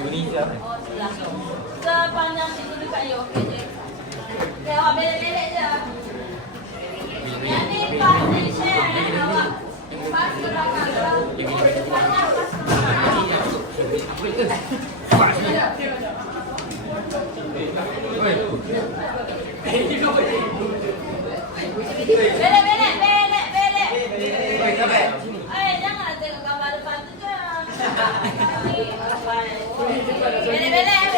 Juni siapa? Sepanjang situ dekat you, okey je. Okay, awak belek-belek je. Yang ni pas ni share kan awak. Pas ke belakang ke. Sepanjang pas ke belakang. Belek. Jangan tengok gambar depan tu je. Belek.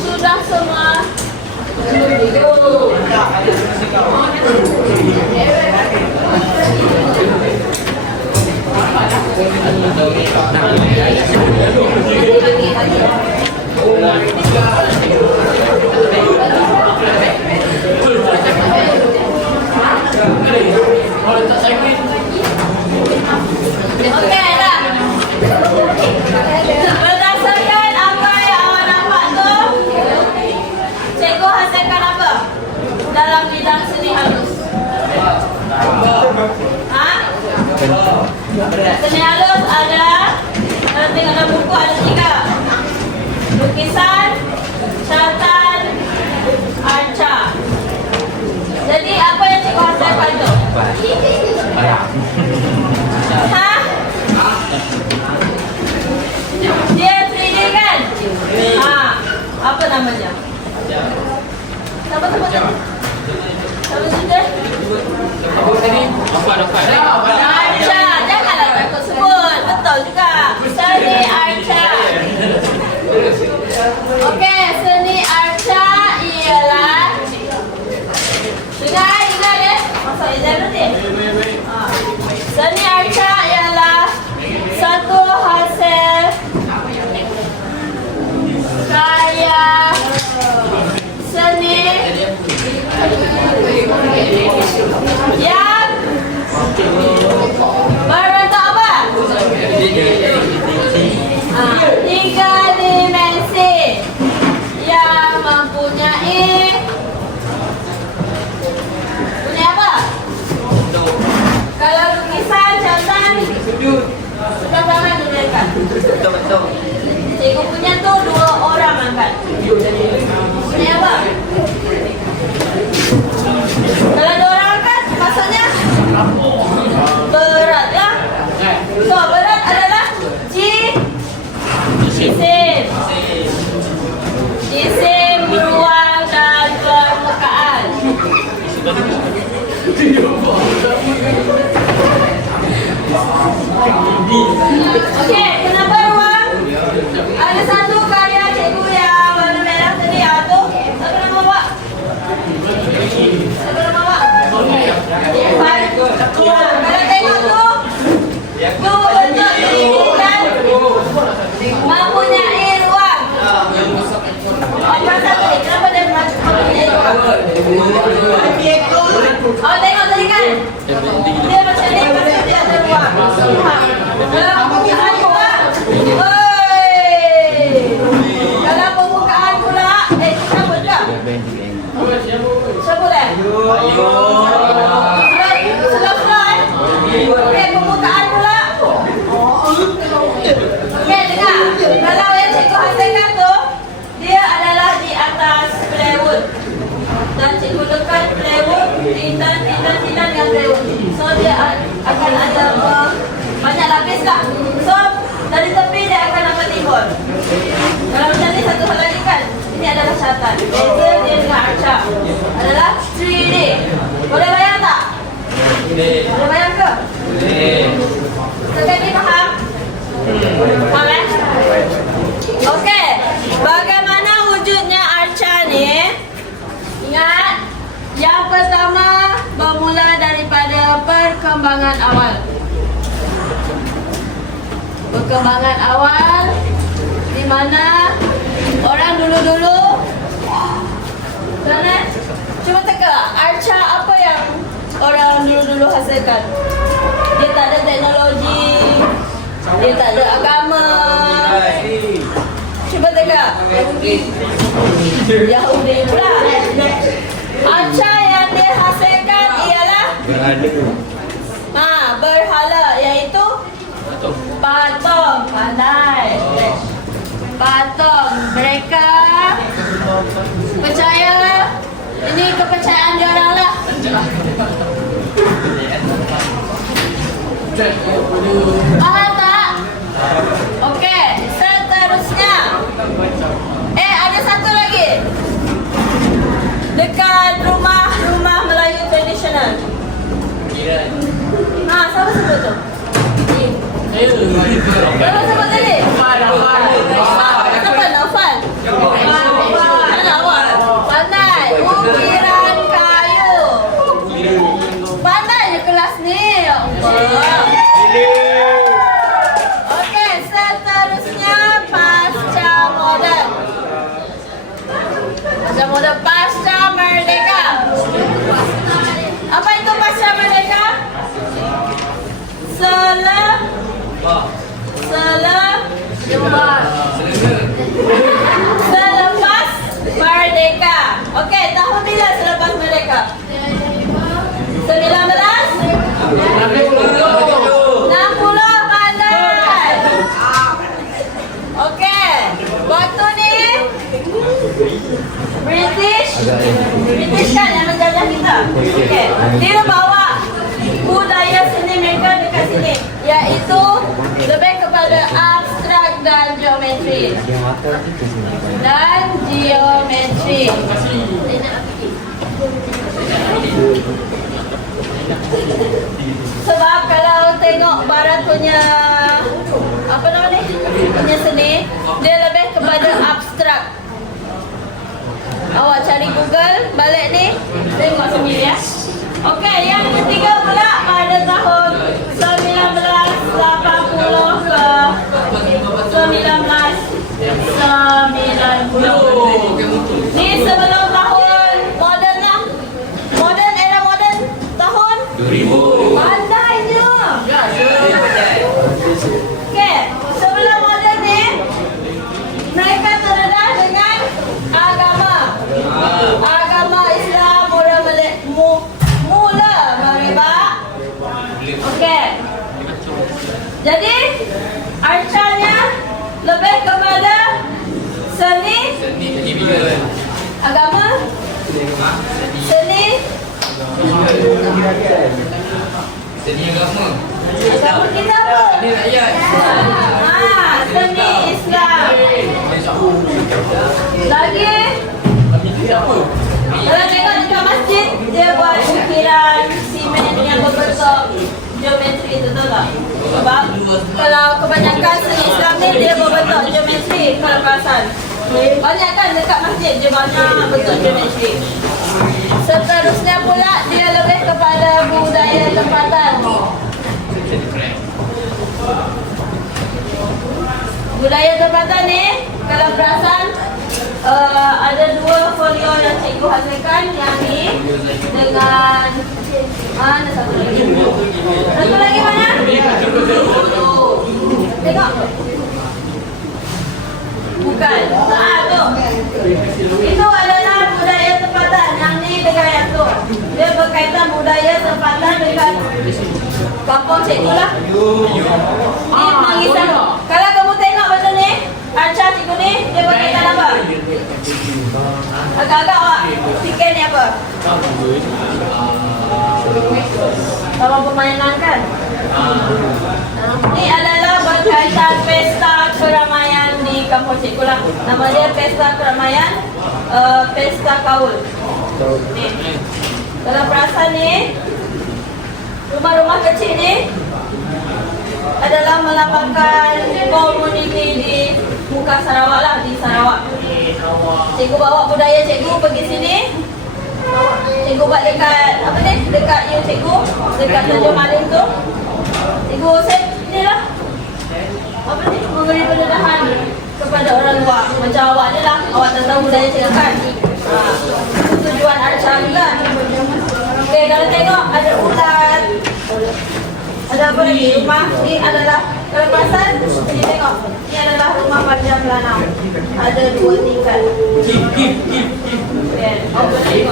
Sudah semua. Okey dah. Berdasarkan apa yang awak nampak tu, cikgu hasilkan apa dalam bidang seni halus? Seni halus ada, kalau tengok dalam buku ada 3. Lukisan, catatan, arca. Jadi apa yang cikgu hasilkan tu? Dia 3D kan? Apa namanya? Siapa cerita? Arca. Janganlah takut sebut. Betul juga. Seni arca. Okey, seni arca ialah, dengar ya. Masa Izan nanti. Seni arca ialah satu hasil karya seni yang berbentuk apa? 3 dimensi yang mempunyai apa? Kalau lukisan, catatan sudah ramai diberikan. Betul. Cikgu punya tu 2 orang angkat. Punya apa? Kalau 2 orang angkat, maksudnya berat lah. So, berat adalah jisim ruang dan permukaan. Okey, kenapa ruang? Ada satu karya cikgu yang warna merah tadi tu. Siapa nama awak? Kalau tengok tu, bentuk dinding mempunyai ruang. Apa satu ni? Kenapa dia mempunyai ruang? Oh, tengok tadi kan? Dia macam ni, pasti dia ada ruang. Kalau permukaan pula, kalau permukaan pula, siapa juga? Siapa dah? Selah-selah okey, permukaan pula. Okey, dengar. Kalau yang cikgu hasilkan tu, dia adalah di atas plywood. Dan cikgu lekat plywood di tindan yang terus. So dia akan ada banyak lapis lah. So dari tepi dia akan dapat timbul. Kalau macam ni satu hal lagi kan. Ini adalah syatan. Beza dia dengan arca adalah 3D. Boleh bayang tak? Boleh bayang ke? Sampai ni faham? Faham eh? Okey. Bagaimana wujudnya arca ni? Ingat, yang pertama bermula daripada perkembangan awal. Perkembangan awal di mana orang dulu-dulu kan cuma teka arca apa yang orang dulu-dulu hasilkan. Dia tak ada teknologi, dia tak ada agama. Cuba teka Yahudi pula. Arca yang dia hasilkan ialah berhala, iaitu patung. Pandai. Patung. Mereka percaya, ini kepercayaan dia orang lah. Faham tak? Okey, seterusnya. Ada satu lagi. Dekat rumah Melayu tradisional. Siapa sebut tu? Siapa sebut tadi? Siapa? Naufal? Pandai. Ukiran kayu. Pandai je kelas ni. Ya Allah. Okey, seterusnya pasca moden. Pasca moden, pasca merdeka. Apa itu pasca merdeka? Selepas merdeka. Okey, tahun bila selepas merdeka? 1960. Pandai. Okey, waktu ni British kan yang menjajah kita. Okey, dia bawa budaya seni mereka dekat sini, iaitu lebih kepada abstrak dan geometri. Sebab kalau tengok barat punya apa nama ni? Punya seni, dia lebih kepada abstrak. Awak cari Google balik ni, tengok sendiri ya. Okey, yang ketiga pula pada tahun 1980 ke 1990. Ni sebelum tahun moden lah. Moden, era moden tahun 2000. Pandainya. Okey, sebelum moden ni mereka terdedah dengan agama. Agama Islam mula merebak. Okey. Jadi arcanya lebih kepada seni agama, seni agama kita apa? Seni Islam. Lagi kalau tengok dekat masjid, dia buat ukiran simen yang berbentuk geometri, betul tak? Sebab kalau kebanyakan seni Islam ni dia berbentuk geometri, kalau perasan. Banyak kan dekat masjid dia banyak bentuk geometri. Seterusnya pula dia lebih kepada budaya tempatan. Budaya tempatan ni kalau perasan ada dua folio yang cikgu hasilkan, yang ni dengan mana satu lagi? Satu lagi mana? Tengok. Bukan. Tu. Itu adalah budaya tempatan. Yang ni dengan yang tu. Dia berkaitan budaya tempatan dengan kampung cikgu lah. Ini mengisah. Kalau kamu tengok macam ni, arca cikgu ni, dia berkaitan apa? Agak-agak awak fikir ni apa? Sama permainan kan? Ini adalah berkaitan pesta keramaian di kampung cikgu lah. Nama dia pesta keramaian, pesta kaul. Nih, kalau perasan ni, rumah-rumah kecil ni adalah melambangkan komuniti di muka Sarawak lah, di Sarawak. Cikgu bawa budaya cikgu pergi sini. Cikgu buat dekat, apa ni? Dekat you cikgu, dekat Tanjung Malim tu. Cikgu set ni lah, apa ni? Memberi pendedahan kepada orang luar. Macam awak ni lah, awak tak tahu budaya cikgu kan? Tujuan Arca juga. Okay, kalau tengok ada ulat. Ada apa lagi? Rumah ni adalah, kalau perasan, ni tengok. Ni adalah rumah panjang Lanau. Ada 2 tingkat. Okey,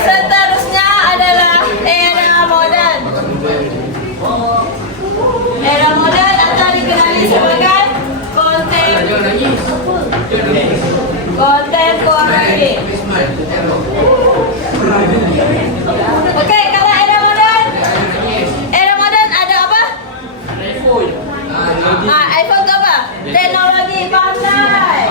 seterusnya adalah era moden. Era moden atau dikenali sebagai contemporary. Okey, kalau era moden ada apa? iPhone tu apa? Teknologi pandai.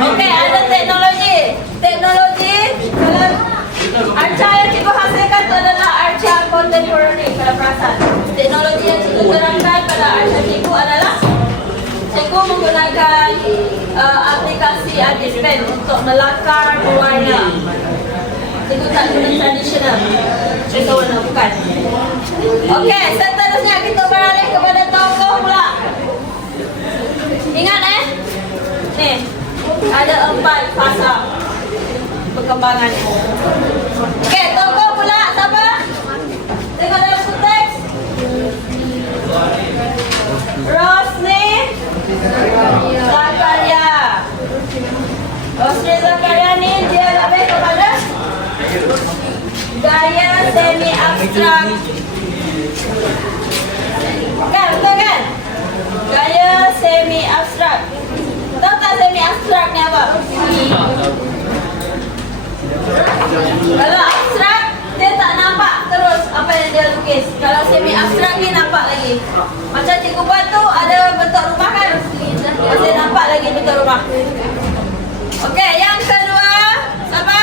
Okey, ada teknologi. Teknologi kalau arca yang cikgu hasilkan itu adalah arca contemporary. Kalau perasan, teknologi yang cikgu terangkan pada arca cikgu adalah cikgu menggunakan aplikasi artist pen untuk melakar berwarna. Cikgu tak guna tradisional cerita warna, bukan. Okey, seterusnya kita beralih kepada tokoh pula. Ingat ni ada 4 fasa perkembangan. Okey, tokoh pula siapa? Tengok dalam teks. Rosni Zakaria. Rosni Zakaria ni dia lebih kepada gaya semi abstrak. Kan, betul kan? Gaya semi abstrak. Tahu tak semi abstrak ni apa? Kalau abstrak, dia tak nampak terus apa yang dia lukis. Kalau semi abstrak ni nampak lagi. Macam cikgu buat tu ada bentuk rumah kan? Masih nampak lagi bentuk rumah. Okey, yang kedua siapa?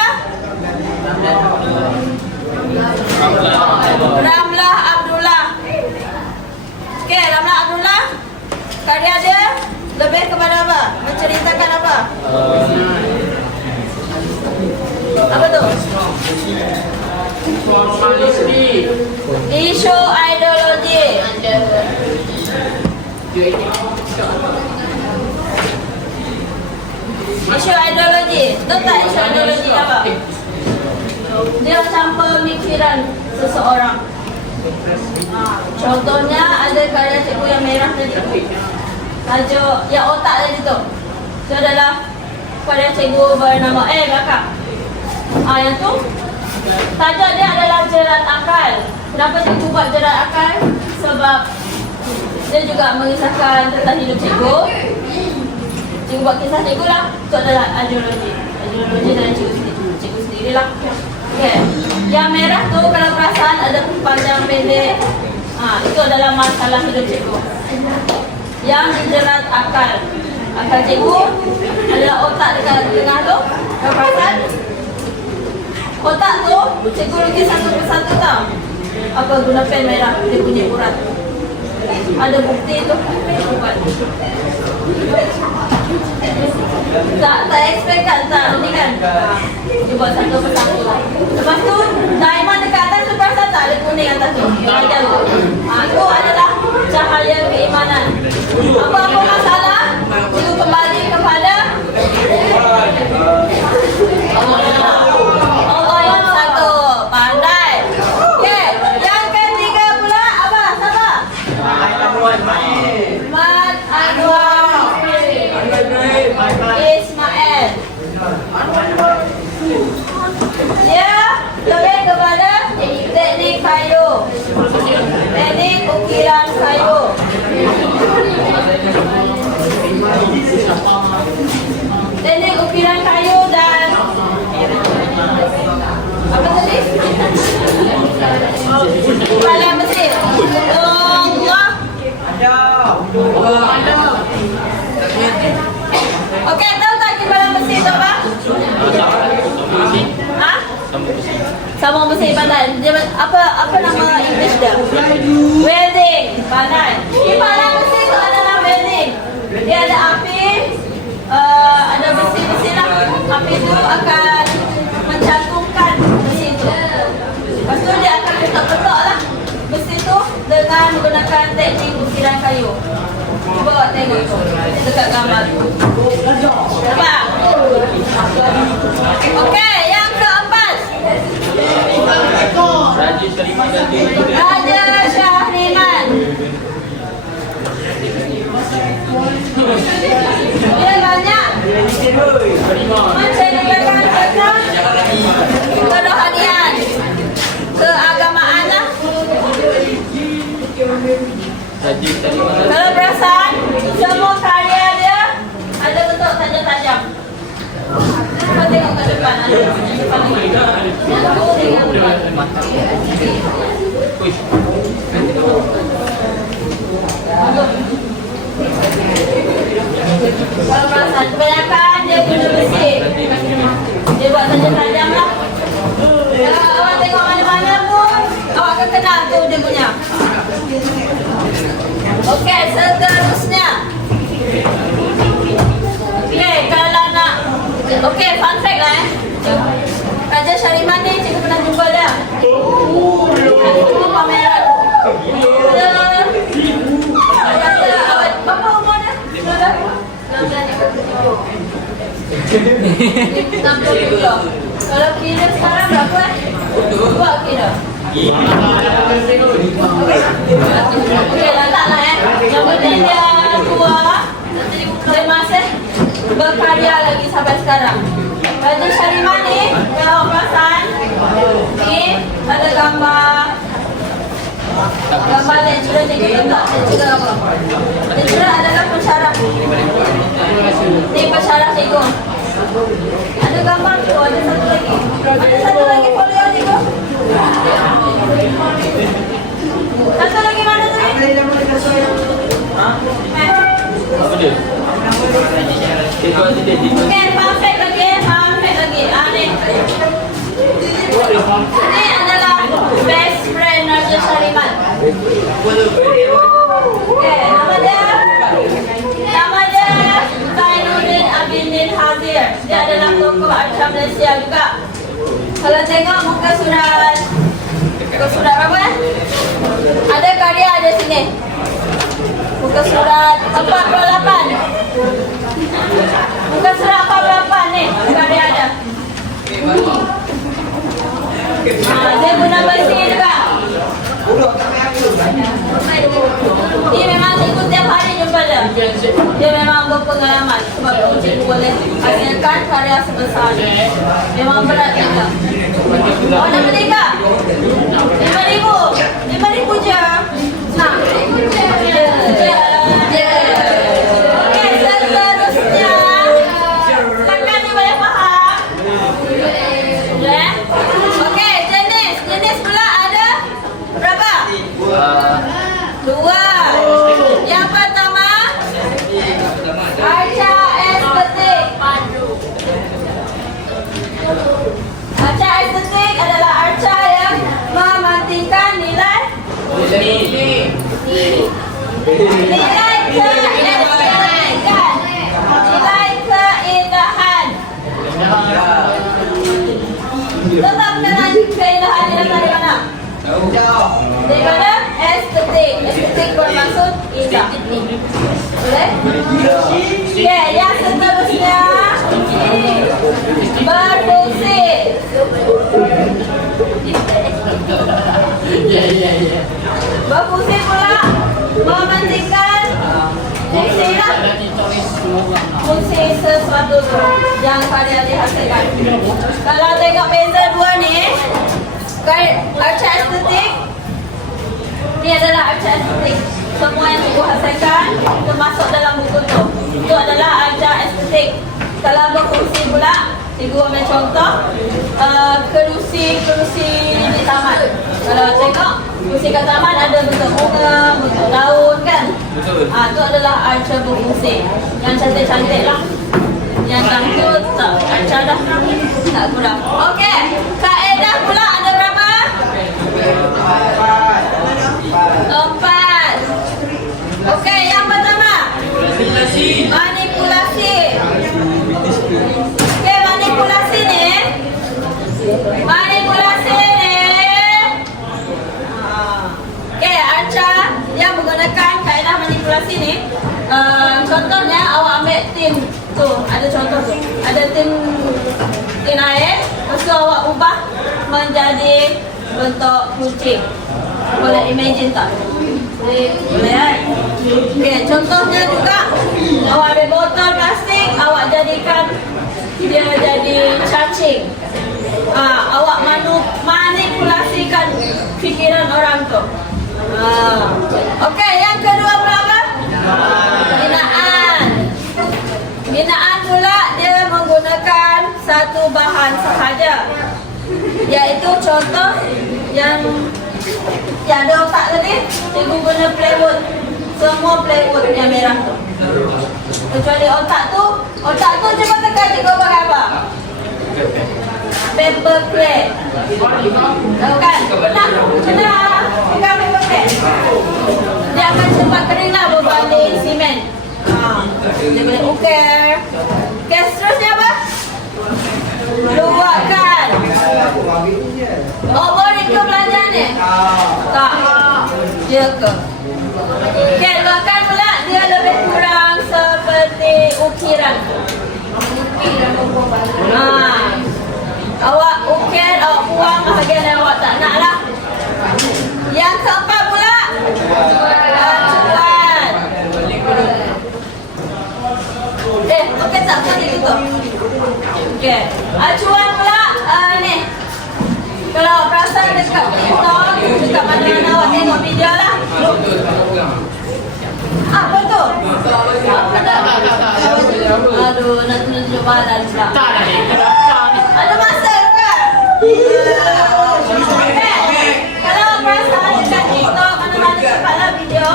Ramlah Abdullah. Okey, Ramlah Abdullah, karya dia lebih kepada apa? Menceritakan apa? Apa tu? Isu ideologi. Isu ideologi. Tahu tak isu ideologi apa? Dia macam pemikiran seseorang. Contohnya ada karya cikgu yang merah tadi. Tajuk yang otak tadi tu. Itu adalah karya cikgu bernama belakang. Yang tu tajuk dia adalah jerat akal. Kenapa cikgu buat jerat akal? Sebab dia juga mengisahkan tentang hidup cikgu. Cikgu buat kisah cikgu lah. Itu adalah ideologi. Ideologi dari cikgu sendiri lah. Okay. Yang merah tu kalau perasan ada panjang pendek. Itu adalah masalah hidup cikgu. Yang dijerat akal. Akal cikgu adalah otak dekat tengah tu. Kalau perasan, otak tu cikgu lukis satu persatu tau. Apa guna pen merah, dia punya urat. Ada bukti tu. Tak expect kan, tak ni kan. Dia buat satu persatu. Lepas tu diamond dekat atas tu perasan tak ada kuning atas tu. Yang tu. Itu adalah cahaya keimanan. Apa-apa masalah, cikgu kembali kepada Allah yang satu. Pandai. Okey, yang ketiga pula apa? Siapa? Mat Anwar Ismail. Dia Sama bersih pandai. Apa nama English dia? Welding. Pandai. Di pandai bersih itu adalah welding. Dia ada api, ada besi-besi lah. Api itu akan mencantumkan besi itu. Lepas tu dia akan bentuk-bentuk lah besi itu dengan menggunakan teknik ukiran kayu. Cuba tengok tu dekat gambar tu. Nampak? Okey, yang keempat. Raja Syahriman. Dia banyak menceritakan tentang kerohanian, keagamaan lah. Kalau perasan, semua karya dia ada bentuk tajam-tajam. Cuba tengok kat depan. Depan lagi. Kalau perasan, kebanyakan dia guna besi. Dia buat tajam-tajam lah. Kalau awak tengok mana-mana pun, awak akan kenal tu dia punya. Okey, seterusnya. Okey, kalau nak... Okey, fun fact lah Raja Syahriman ni cikgu pernah jumpa dia. Itu pameran. Dia kata, berapa umur dia? 60 kilo. Kalau kira sekarang berapa Buat kira. Okey, letaklah Yang penting dia tua. Dia masih berkarya lagi sampai sekarang. Raja Syahriman ni, kalau perasan, ni ada gambar lecturer cikgu tak? Lecturer apa? Lecturer adalah pensyarah. Ni pensyarah cikgu. Ada gambar tu, ada satu lagi. Ada satu lagi folio cikgu. Satu lagi mana tu ni? Apa dia? Okey, perfect lagi. Ni adalah best friend Raja Syahriman. Okey, nama dia Zainuddin Abidin Hazir. Dia adalah tokoh arca Malaysia juga. Kalau tengok muka surat berapa? Ada karya ada sini. Muka surat 48. Muka surat 48 ni karya ada. Dia guna besi juga. Ini memang cikgu tiap hari jumpa dia. Dia memang berpengalaman sebab tu cikgu boleh hasilkan karya sebesar ni. Memang berat juga. Oh, nombor 3. 5,000 je. Nah. Okey, seterusnya. Silakan dia boleh faham. Okey, jenis pula ada berapa? 2. Yang pertama, arca estetik. Arca estetik adalah arca yang mementingkan nilai keestetikan, nilai keindahan. Tetap kenal keindahan ni datang dari mana? Daripada estetik. Estetik bermaksud indah. Boleh? Okey, yang seterusnya berfungsi. Berfungsi pula mementingkan fungsi lah. Fungsi sesuatu tu yang karya dihasilkan. Kalau tengok beza dua ni, arca estetik ni adalah arca estetik. Semua yang cikgu hasilkan termasuk dalam buku tu. Itu adalah arca estetik. Kalau berfungsi pula, cikgu ambil contoh kerusi di taman. Kalau tengok kerusi kat taman ada bentuk bunga, bentuk daun kan. Itu adalah arca berfungsi. Yang cantik-cantik lah. Yang cantik tak arca dah, tak kurang. Okey, kaedah pula ada Tuh, ada contoh tuh. Ada tin air, lepas tu awak ubah menjadi bentuk kucing. Boleh imagine tak? Boleh kan? Okay, contohnya juga awak ambil botol plastik, awak jadikan dia jadi cacing. Awak manipulasikan fikiran orang tu. Okey, yang kedua berapa? Binaan. Binaan pula dia menggunakan satu bahan sahaja, iaitu contoh yang ada otak tadi, cikgu guna plywood. Semua plywood yang merah tu. Kecuali otak tu cuba tekan cikgu pakai apa? Paper plate. Tahu kan? Pernah pegang paper plate. Dia akan cepat kering lah berbanding simen. Dia boleh ukir. Okay, seterusnya apa? Luahkan. Boring ke belanjaan ni? Tak. Dia ke? Okay, luahkan pula dia lebih kurang seperti ukiran. Awak ukir, awak buang bahagian yang awak tak nak lah. Yang keempat pula, acuan. Okey tak? Boleh tutup. Okey, acuan pula ni. Kalau awak perasan dekat TikTok, dekat mana-mana awak tengok video lah. Apa tu? Apa tak? Aduh, nak tunjuk badan pula. Tak ada ni. Ada masa kan? Kalau perasan dekat TikTok, mana-mana cepatlah video,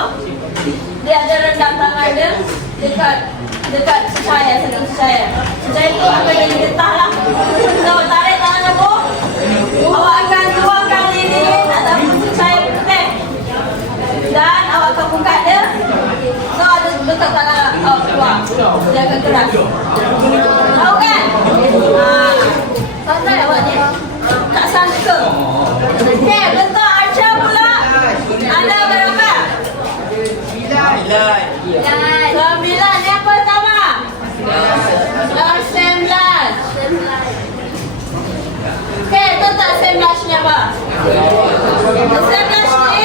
dia ada rendam tangan dia dekat cecair, sedang cecair. Cecair tu akan jadi getah lah. So, tarik tangan aku, awak akan tuangkan lilin ataupun cecair putih. Dan awak akan buka dia. So, ada dekat tangan awak keluar. Dia akan keras. Tahu kan? Santai awak ni. Tak sangka. Okay, bentuk arca pula. Ada berapa? 9. Yang pertama. 19. Okay, itu tak 19 nya apa? 19 ni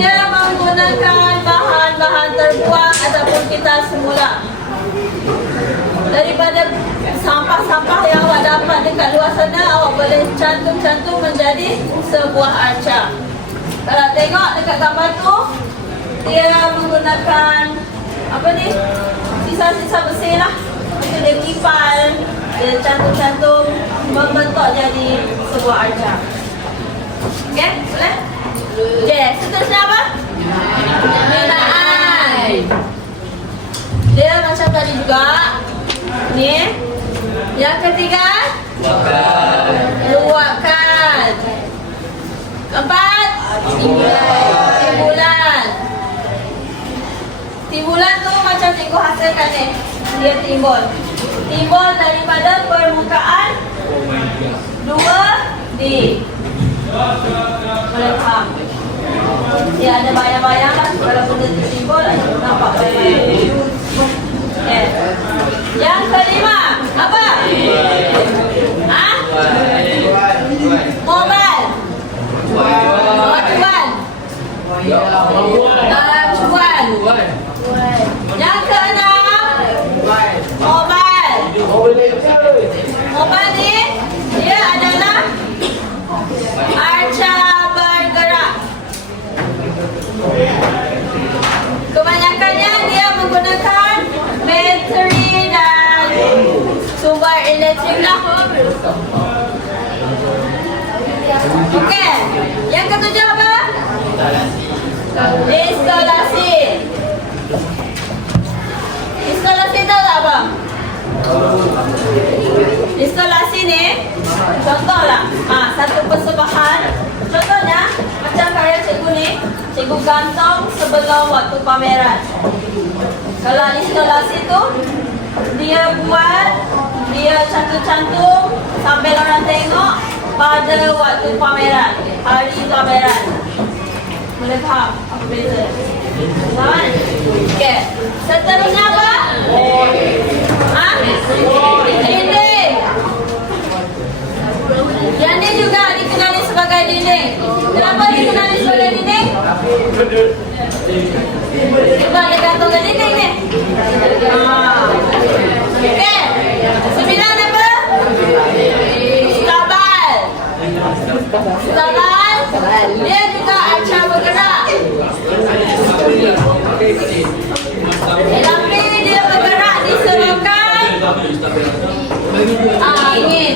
dia menggunakan bahan-bahan terbuang ataupun kita semula. Daripada sampah-sampah yang awak dapat dekat luar sana, awak boleh cantum-cantum menjadi sebuah arca. Kalau tengok dekat gambar tu, dia menggunakan apa ni? Sisa-sisa besi lah. Itu dia kipal, dia cantum-cantum membentuk jadi sebuah arca. Okey, boleh? Okey, seterusnya apa? Binaan. Dia macam tadi juga. Ni. Yang ketiga, luahkan. Keempat, timbulan. Timbulan tu macam cikgu hasilkan ni. Dia timbul. Timbul daripada permukaan 2D. Boleh faham? Dia ada bayang-bayang lah. Kalau benda tu timbul, nampak bayang-bayang. Okay. Yang kelima, apa? Mobile. Acuan. Yang keenam, mobile. Mobile ni dia adalah arca bergerak. Kebanyakannya dia menggunakan bateri dan sumber elektrik lah. Okey, yang ketujuh apa? Instalasi. Instalasi tahu tak apa? Instalasi ni contohlah, satu persembahan. Contohnya macam karya cikgu ni, cikgu gantung sebelum waktu pameran. Kalau instalasi tu dia buat, dia cantum-cantum sampai orang tengok pada waktu pameran, hari pameran. Boleh faham apa beza? Faham? Okey. Seterusnya apa? Dinding. Yang ini juga dikenali sebagai dinding. Kenapa dikenali sebagai dinding? Sebab dia gantung ke dinding ni. Okey. 9 apa? Stabal. Stabal. Dia juga arca bergerak. Tapi dia bergerak disebabkan angin.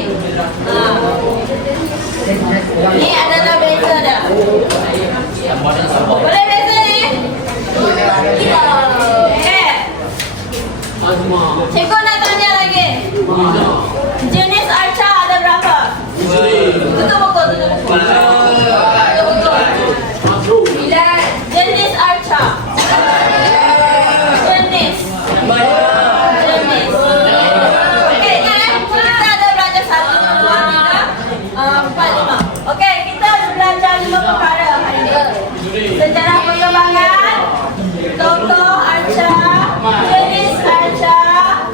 Ni adalah beza dah. Boleh beza ni? Okay. Cikgu nak tanya lagi. Jenis arca ada berapa? Tutup buku, tutup buku. Jenis arca. Jenis. Okey, kita ada belajar 1, 2, 3, 4, 5. Okey, kita ada belajar 5 perkara hari ini. Sejarah perkembangan, tokoh arca, jenis arca,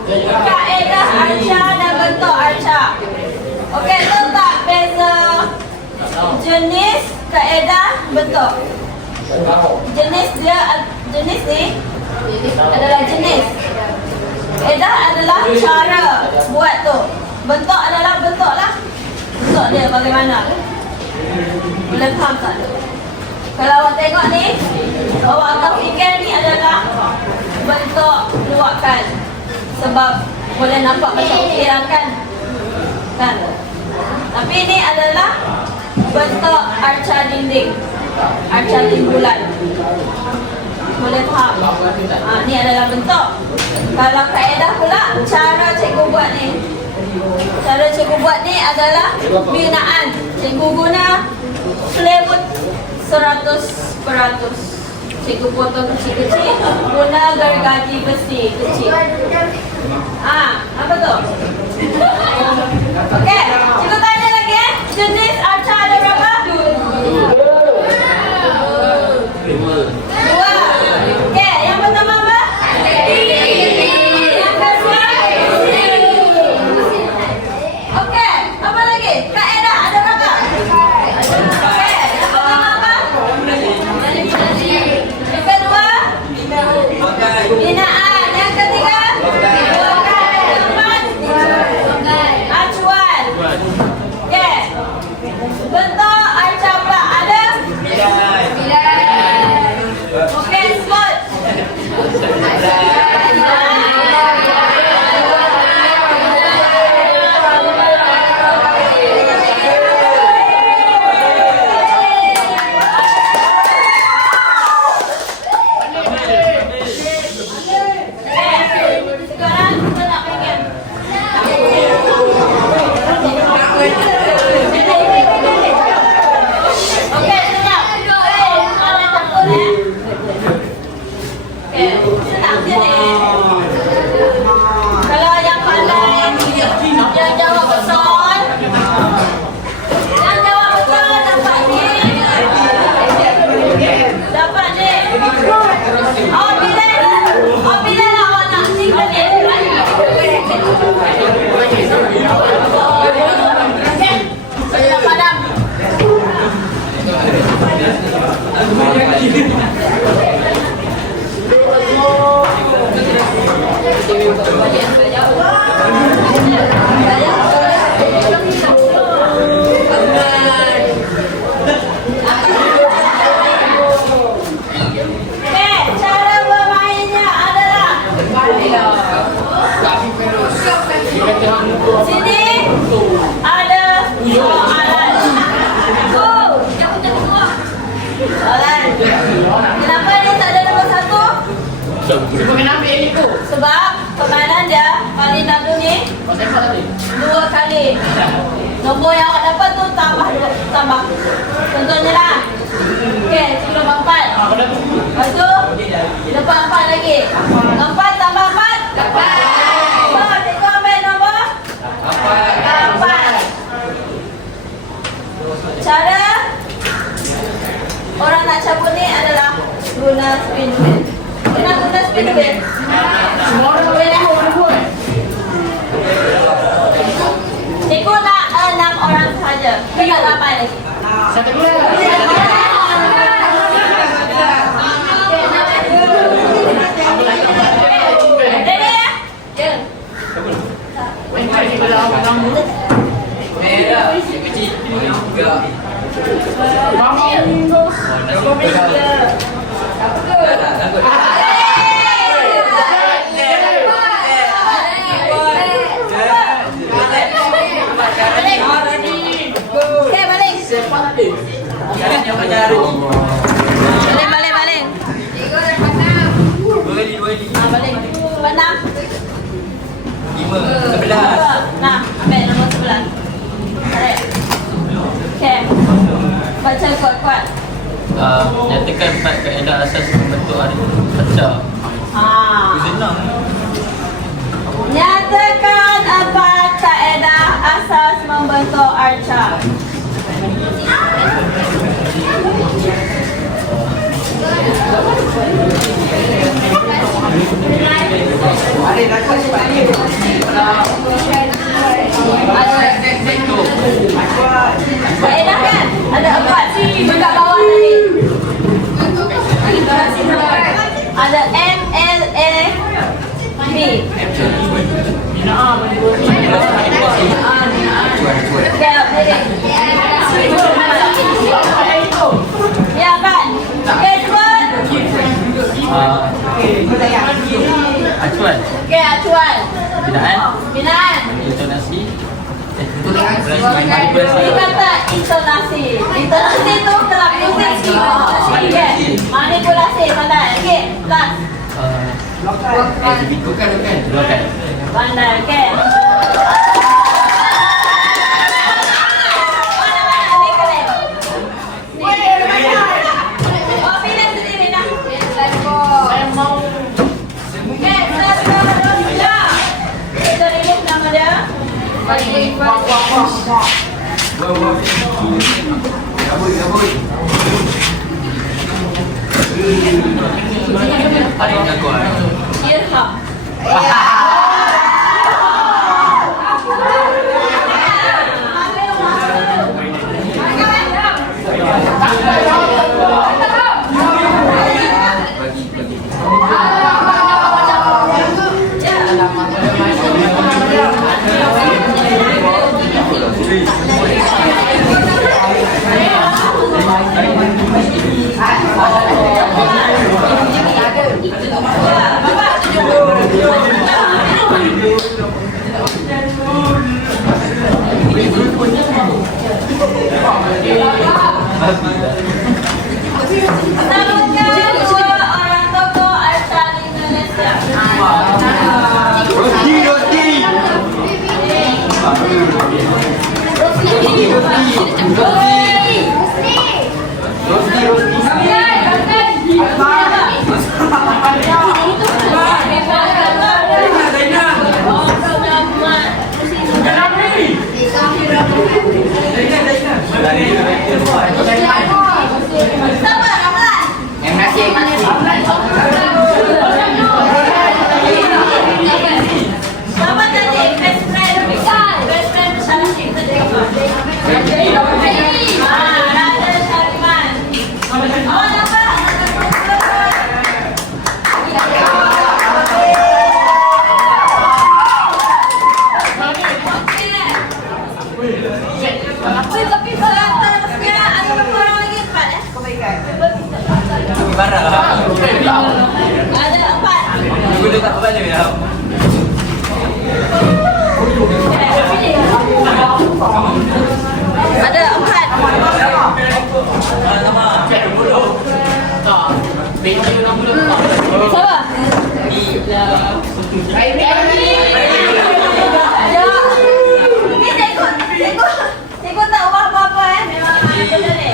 kaedah arca dan bentuk arca. Okey, letak beza jenis, kaedah, bentuk. Jenis ni adalah jenis. Kaedah adalah cara buat tu. Bentuk adalah bentuk lah. Bentuk dia bagaimana? Boleh faham tak? Kalau awak tengok ni, awak akan fikir ni adalah bentuk luakan. Sebab boleh nampak macam ukiran kan? Tapi ini adalah bentuk arca dinding, arca timbulan. Boleh faham? Ni adalah bentuk. Kalau kaedah pula, cara cikgu buat ni. Cara cikgu buat ni adalah binaan. Cikgu guna plywood 100%. Cikgu potong kecil-kecil, guna gergaji besi kecil. Apa tu? Okey, cikgu tanya lagi jenis arca ada berapa? 2. Okey, yang pertama apa? Yang kedua? Okey, apa lagi? Kaedah ada berapa? Okey, yang pertama apa? Yang kedua? Binaan. Yang ketiga? Acuan. Okey. Bentuk arca pula ada? Okey, sebut. Sekarang kita nak fikir. Okey, senyap. Mana takut Okey, senang je ni. Kalau yang pandai, yang jawab betul. Yang jawab betul dapat ni. Dapat ni. Bila lah awak nak tinggal ni. Saya padam. Cara bermainnya adalah sini ada soalan. Soalan. Kenapa dia tak ada nombor 1? Sebab permainan dia paling lalu ni 2 kali. Nombor yang awak dapat tu tambah. Contohnya lah. Okey, cikgu nombor 4. Lepas tu dapat 4 lagi. Nombor 4 tambah 4 dapat. Cikgu ambil nombor 4. Cara orang nak cabut ni adalah guna spin wheel. Guna spin wheel. Semua orang boleh buat. aja. Kita apa lagi? Satu bulan. Ready ya? Ya. Okay, balik. Balik. Balik. Panang. 11. Nah, ambil nombor 11. Tarik. Okay. Baca kuat-kuat. Nyatakan 4 kaedah asas membentuk arca. Ah. Senang. Nyatakan 4 kaedah asas membentuk arca. Kaedah kan? Ada 4. Dekat bawah tadi. Ada M, L, A, B. Okay, diri. Ya kan? Okay, cepat. Acuan. Okay, acuan. Binaan. Binaan. Intonasi. Dia kata intonasi. Intonasi itu dalam musik. Okay. Manipulasi. Pandai. Okay. Plus. Bukan. Pandai. Okay. Ni kalian. Oh, pilih sendiri dah. Saya mau. Okay, seterusnya. Kita tulis nama dia. Irham. Namanya dua orang tokoh asal Indonesia. Siapa tadi? Best friend. Best friend Syarif tadi apa? Raja Syariman. Oh, nampak? Tapi selanjutnya ada berapa orang lagi? 4 eh? Barang. Ada 4. Boleh tak balik ya? Ada 4. Siapa? Ini cikgu tak ubah apa-apa memang benda ni.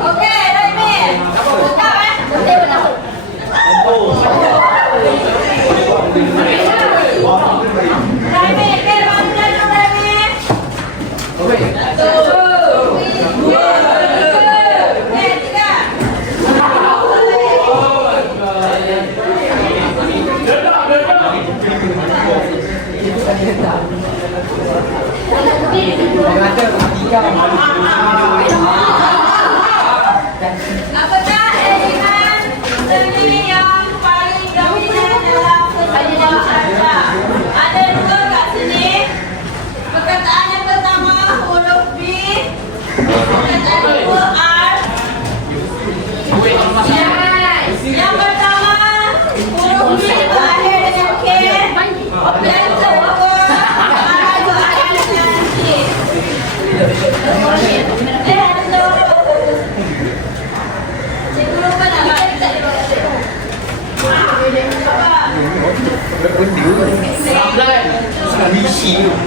Okey, Raimi. Buka Raimi, okey, bantu dulu Raimi. 1, 2, 3. Apakah elemen seni yang paling dominan dalam sebuah arca? Ada dua kat sini. Perkataan yang pertama huruf B. Perkataan kedua R. Yang pertama huruf B berakhir dengan K. Yang kedua R berakhir dengan C. Hello. Cikgu lupa nak balik tak di bawah cikgu. Apa?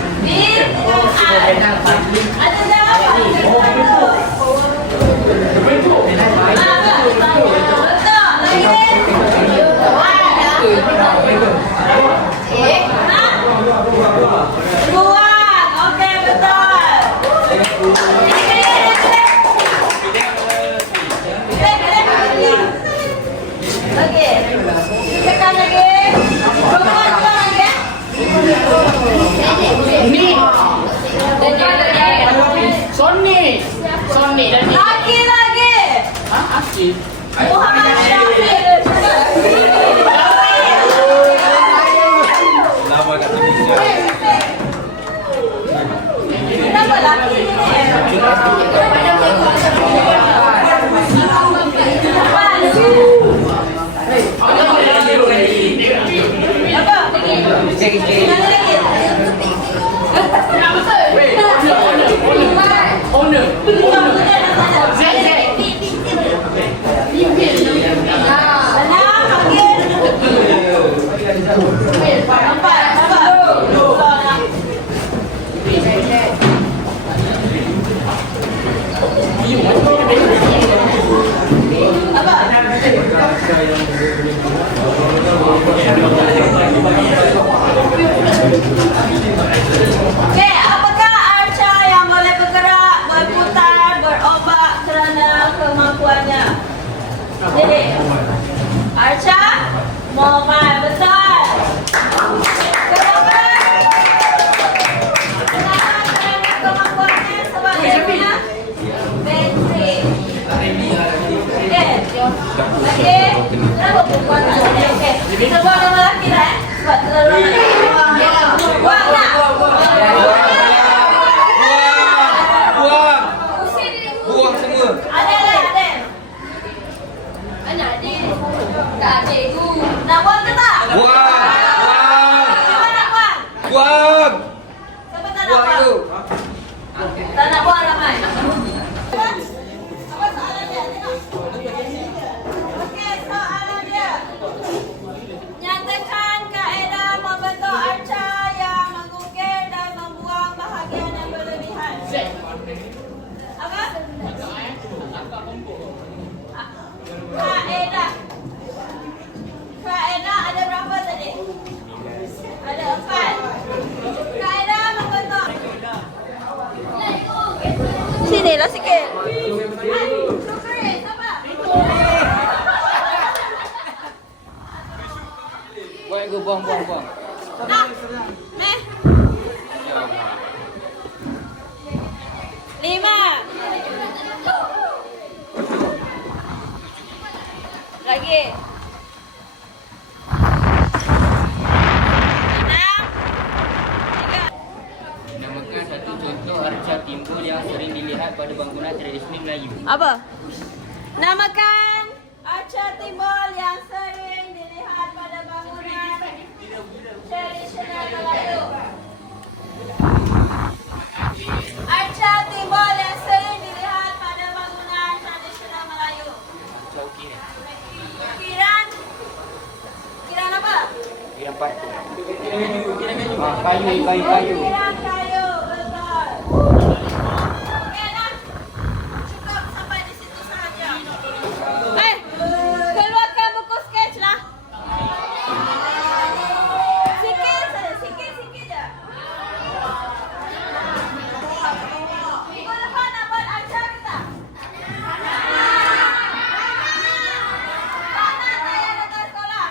B dengan R. Ada jawapan? Betul. Lagi? Buang. Okey, betul. Okey. Tekan lagi. Buang lagi. Sony dan ni. Lagi lagi. Asyik. Muhammad Syahir. Lama kat sini. Kenapa laki ni? Apa? Mana lagi? Owner. Z. Senang, panggil. Nampak? Okey, apakah arca yang boleh bergerak, berputar, berombak kerana kemampuannya? Jadi, arca mobile, betul. Kenapa? Kenapa kerana kemampuannya sebab dia punya bateri. Okey. Okey. Kenapa perempuan tak boleh? Okey. Kita buat nama lelaki lah sebab terlalu ramai. Buang tak? Buang semua. Ada lah, ada. Anak adik. Tak cikgu. Nak buang ke tak? Buang. Siapa nak buang? Buang. Siapa tak nak buang? Tak nak buang ramai. Apa soalan dia? Tengok. Okey, soalan dia. Nyatakan kaedah membentuk arca yang mengukir dan membuang bahagian yang berlebihan. Apa? Kaedah. Kaedah ada berapa tadi? Ada 4. Kaedah membentuk. Sinilah sikit. Syukri, siapa? Buang ke buang. Nak? Meh? 5. Lagi. 6. Namakan satu contoh arca timbul yang sering dilihat pada bangunan tradisional Melayu. Apa? Namakan arca timbul yang sering dilihat pada bangunan tradisional Melayu. Arca timbul yang sering dilihat pada bangunan tradisional Melayu. Caukiran. Kiran apa? Kiran batu. Kayu. Kiran kayu, betul. Okey dah. Cukup sampai di situ sahaja. Keluarkan buku sketch lah. Sikit saja, sikit je. Minggu depan nak buat arca ke tak? Tak nak saya datang sekolah.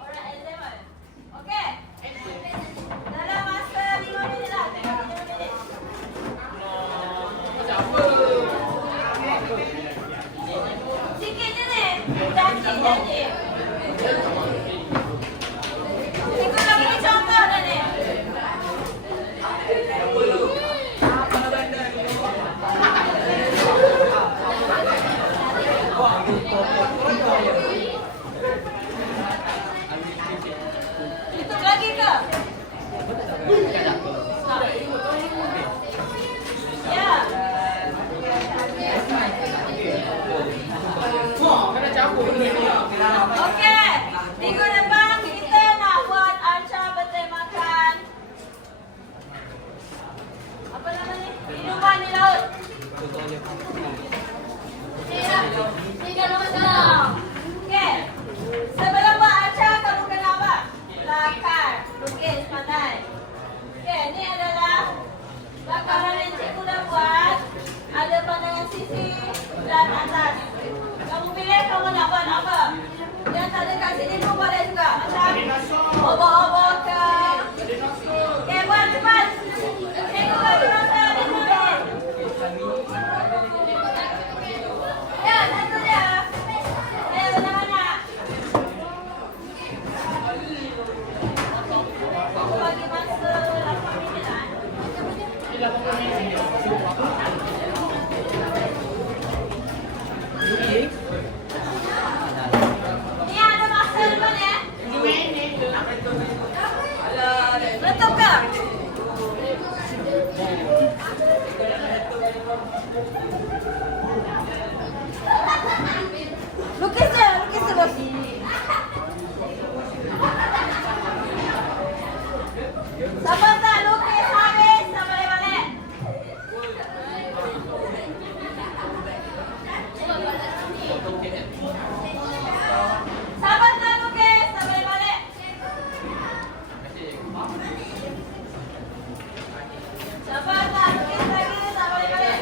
Orang exam. dan atas. Kamu pilih kamu nak buat apa? Yang tak dekat sini pun boleh juga. Macam obor-obor ke. Okay, buat cepat. Cikgu bagi masa 5 minit. Ya, satu je. Banyak-banyak. Aku bagi masa 8 minit lah. Ni ada masa depan ya? Letup ke? Lukis terus. Siapa tak lukis habis, sama balik. Siapa tak lukis, sama balik. Siapa tak lukis lagi, sama balik.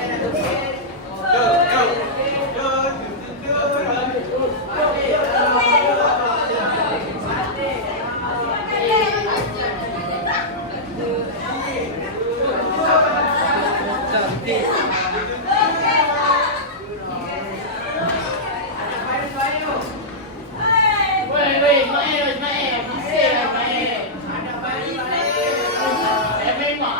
Weh, Ismail. Masih Ismail. Memang.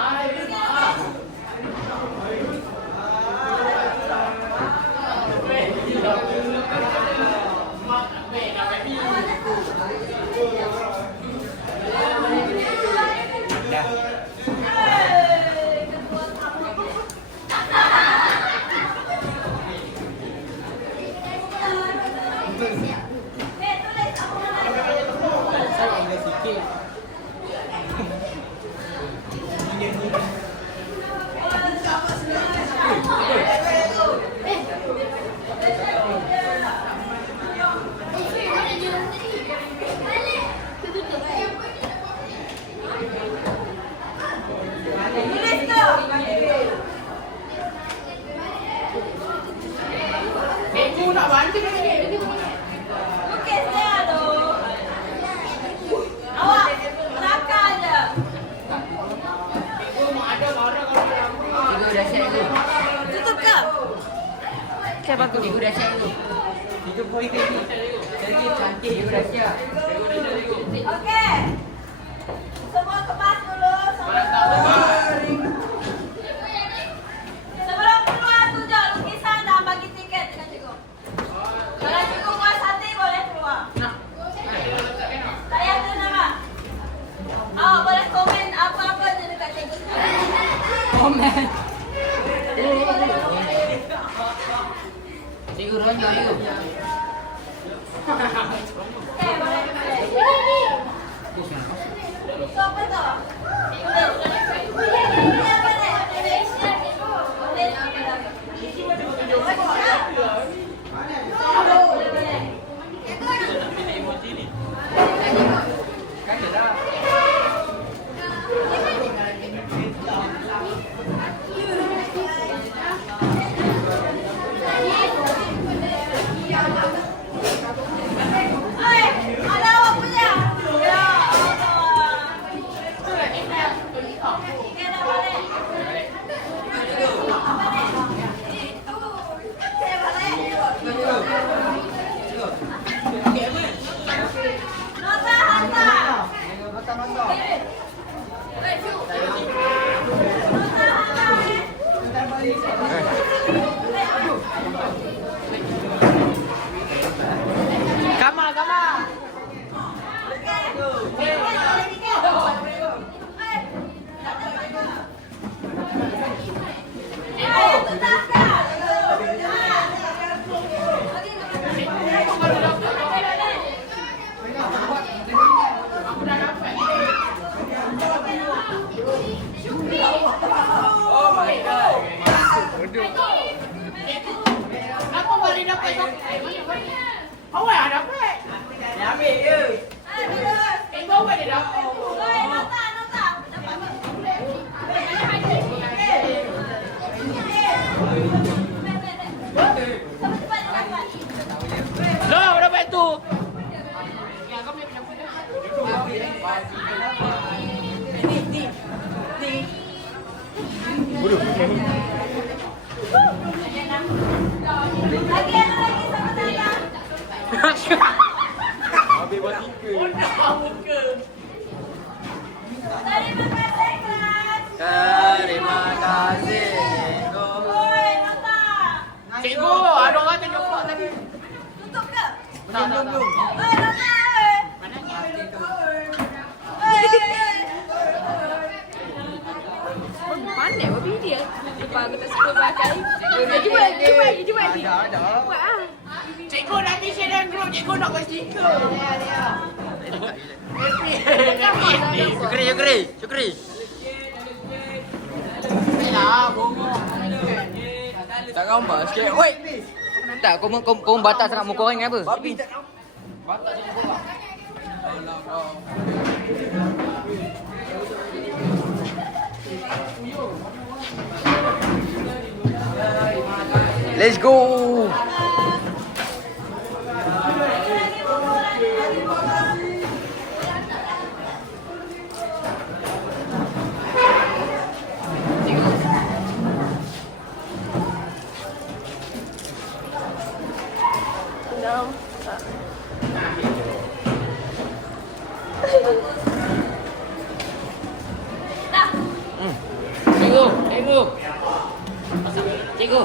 Cikgu nak bantu ni. Lukis dia tu. Awak belakang je. Cikgu mak ada marah kalau Cikgu dah siap tu. Tutup ke? Okay, bagus. Cikgu dah siap tu. Cikgu boleh ke ni? Jadi cantik, cikgu dah siap. Okey. Semua kemas dulu. Sebelum keluar tunjuk lukisan dan bagi tiket dengan cikgu. Kalau cikgu puas hati boleh keluar. Saya tu nama. Awak boleh komen apa-apa je dekat cikgu. Komen. Cikgu ronjok cikgu. Okey, boleh. So apa tu? Ada awak punya. Ya Allah. Okey, dah balik. Nota hantar. Nota hantar. Kamal. Oh my god. Kenapa boleh dapat tu? Awak yang dapat. Dia ambil je. Cikgu awak dia dapat. Nota. Lagi ada lagi sama saya. Habis buat tiga. Terima kasih kelas. Terima kasih. Oi, mata. Cikgu, ada orang tunjuk tadi. Tutup ke? Belum. Oi, mata. Oi. Pandai babi dia. Lepas aku tak suka pakai. Cuba. Ada. Cikgu nanti share dalam grup, cikgu nak buat stiker. Syukri. Yalah, bongok. Tak gambar sikit. Oi. Tak, kau batas sangat muka orang apa? Babi tak Let's go. Cikgu.